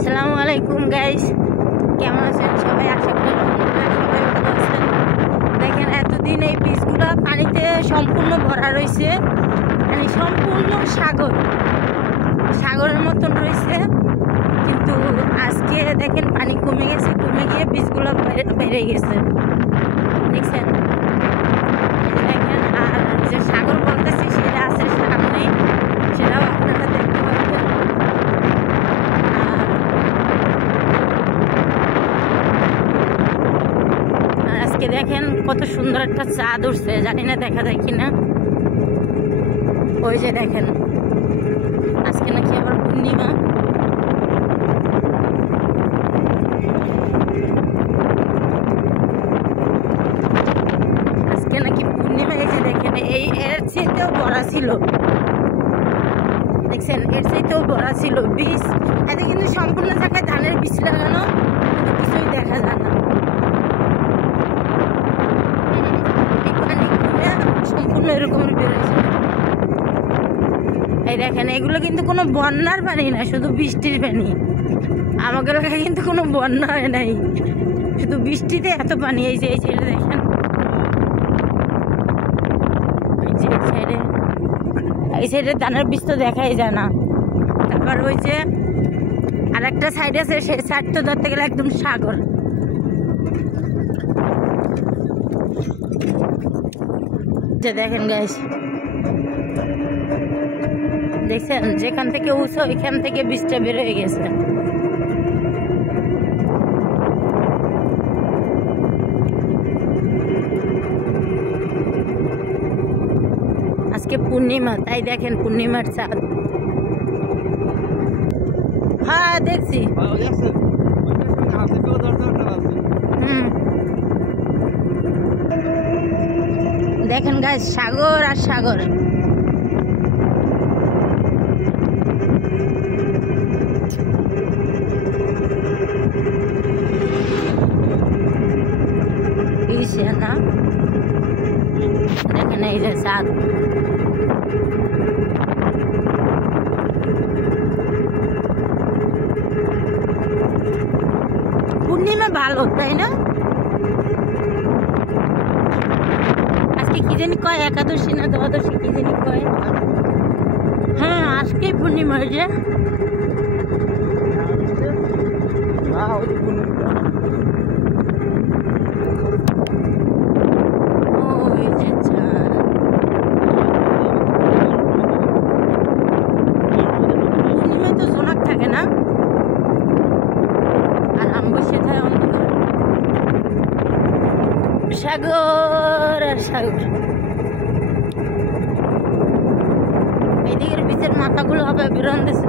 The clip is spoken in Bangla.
আসসালামু আলাইকুম গাইস, কেমন আছেন সবাই? আশা করি সবাই ভালো আছেন। দেখেন এতদিন এই বীজগুলো পানিতে সম্পূর্ণ ভরা রয়েছে, মানে সম্পূর্ণ সাগরের মতন রয়েছে। কিন্তু আজকে দেখেন পানি কমে গেছে, কমে গিয়ে বীজগুলো বেড়ে গেছে, দেখছেন? দেখেন আর যে সাগর বলতেছি সেটা আছে সামনে, সেটাও আপনারা দেখতে পাবেন। আজকে দেখেন কত সুন্দর একটা চাঁদ উঠছে, জানি না দেখা যায় কিনা। ওই যে দেখেন আজকে নাকি আবার পূর্ণিমা। আজকে নাকি পূর্ণিমা। এই যে দেখেন এর চাইতেও বড়া ছিল, দেখছেন? এর চাইতেও বড়া ছিল বীজ। এতে কিন্তু সম্পূর্ণ জায়গায় ধানের বীজ লাগানো, কিন্তু কিছুই দেখা যায় না। সম্পূর্ণ এরকমের বেরোয়েছে। এই দেখেন এগুলো কিন্তু কোনো বন্যার পানি না, শুধু বৃষ্টির পানি। আমাকে এলাকায় কিন্তু কোনো বন্যা হয় নাই, শুধু বৃষ্টিতে এত পানি। এই যে এই সাইডে দেখেন, এই সাইডে ধানের বীজ তো দেখাই যায় না। তারপর ওই যে আর একটা সাইড আছে, সেই সাইড তো ধরতে গেলে একদম সাগর। যে দেখেন গাইস, দেখছেন যেখান থেকে উঁচু ওইখান থেকে বীজটা বের হয়ে গেছে। আজকে পূর্ণিমা, তাই দেখেন পূর্ণিমার চাঁদ। হ্যাঁ দেখছি। দেখেন গাইস, সাগর আর সাগর। না দেখেন এই যে চাঁদ। পূর্ণিমা ভালো, তাই না? আজকে কি জানি কয়, একাদশী না দ্বাদশী কি জানি কয়। হ্যাঁ আজকেই পূর্ণিমা হয়েছে। পূর্ণিমা তো জোনাক থাকে না, আর আমবস্যা থাকে অন্ধকার। সাগর আর সাগর। এদিকের বীজের মাথাগুলো হবে বেরোন দিছে।